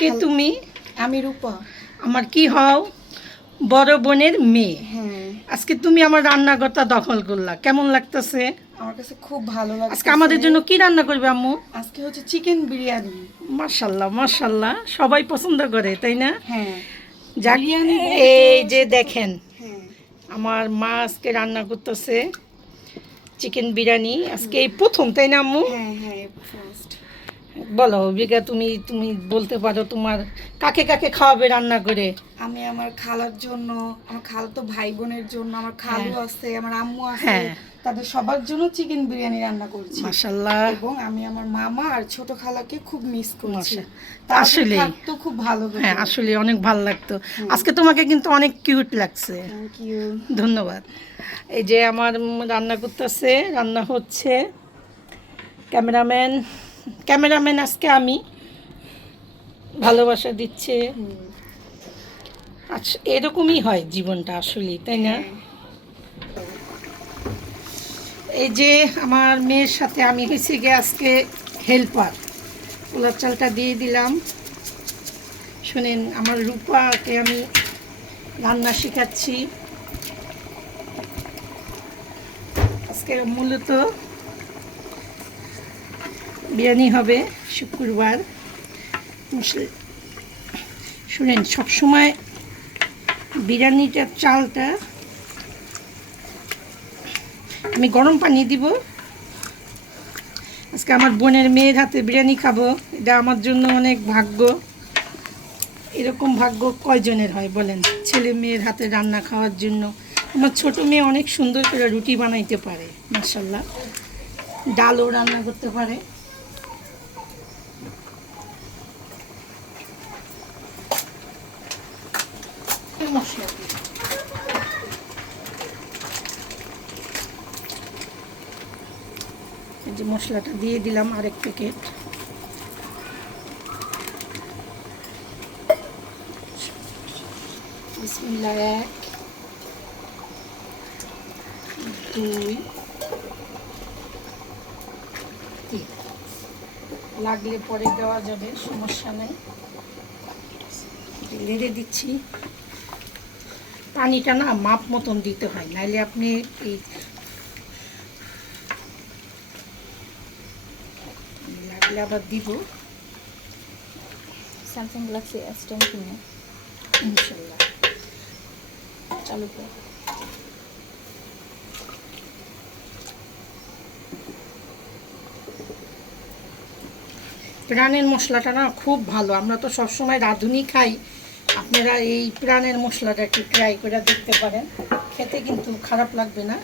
কে তুমি? আমি রূপা। আমার কি হও? বড় বোনের মেয়ে। হ্যাঁ, আজকে তুমি আমার রান্নাঘরটা দখল করলা, কেমন লাগতেছে? আমার কাছে খুব ভালো লাগছে। আজকে আমাদের জন্য কি রান্না করবে আম্মু? আজকে হচ্ছে চিকেন বিরিয়ানি। মাশাল্লাহ মাশাল্লাহ, সবাই পছন্দ করে তাই না? হ্যাঁ, যাক, বিরিয়ানি এই যে দেখেন হ্যাঁ আমার মা আজকে রান্না করতেছে চিকেন বিরিয়ানি। আজকে এই প্রথম তাই না আম্মু? হ্যাঁ হ্যাঁ ফার্স্ট। বলো বিঘা, তুমি তুমি বলতে পারো তোমার কাকে কাকে খাওয়াবে রান্না করে? আমি আমার খালার জন্য, আমার খালাতো ভাই বোনের জন্য, আমার খালু হ্যাঁ। আছে, আমার আম্মু আছে, হ্যাঁ। তাদের সবার জন্য চিকেন বিরিয়ানি রান্না করছি। মাশাল্লাহ। এবং আমি আমার মামা আর ছোট খালাকে খুব মিস করছি। আসলে তো খুব ভালো হতো। হ্যাঁ, আসলে অনেক ভালো লাগতো। আজকে তোমাকে কিন্তু অনেক কিউট লাগছে। Thank you. ধন্যবাদ। এই যে আমার রান্না করতেছে, রান্না হচ্ছে। ক্যামেরাম্যান ক্যামেরাম্যান আজকে আমি, ভালোবাসা দিচ্ছে। আচ্ছা, এরকমই হয় জীবনটা আসলে, তাই না? এই যে আমার মেয়ের সাথে আমি হয়েছি গিয়ে আজকে হেল্পার। পোলার চালটা দিয়ে দিলাম। শোনেন, আমার রূপাকে আমি রান্না শেখাচ্ছি। আজকে মূলত বিরিয়ানি হবে শুক্রবার। শুনেন, সবসময় বিরিয়ানিটার চালটা আমি গরম পানি দিব। আজকে আমার বোনের মেয়ের হাতে বিরিয়ানি খাবো, এটা আমার জন্য অনেক ভাগ্য। এরকম ভাগ্য কয়জনের হয় বলেন, ছেলে মেয়ের হাতে রান্না খাওয়ার জন্য। আমার ছোট মেয়ে অনেক সুন্দর করে রুটি বানাইতে পারে, মাশাআল্লাহ। ডালও রান্না করতে পারে। মশলা এই যে মশলাটা দিয়ে দিলাম আরেক প্যাকেট। বিসমিল্লাহ। 1 2 3, লাগলে পরে দেওয়া যাবে, সমস্যা নেই। নেড়ে দিচ্ছি। পানিটা না মাপ মতন দিতে হয়, নাইলে আপনি এই লাগলে আবার দিব স্যামসাং গ্যালাক্সি S10 কিনে ইনশাল্লাহ। চালু করে। প্রাণের মশলাটা না খুব ভালো। আমরা তো সবসময় রাঁধুনি খাই, আপনারা এই প্রাণের মশলাটা একটু ট্রাই করে দেখতে পারেন, খেতে কিন্তু খারাপ লাগবে না।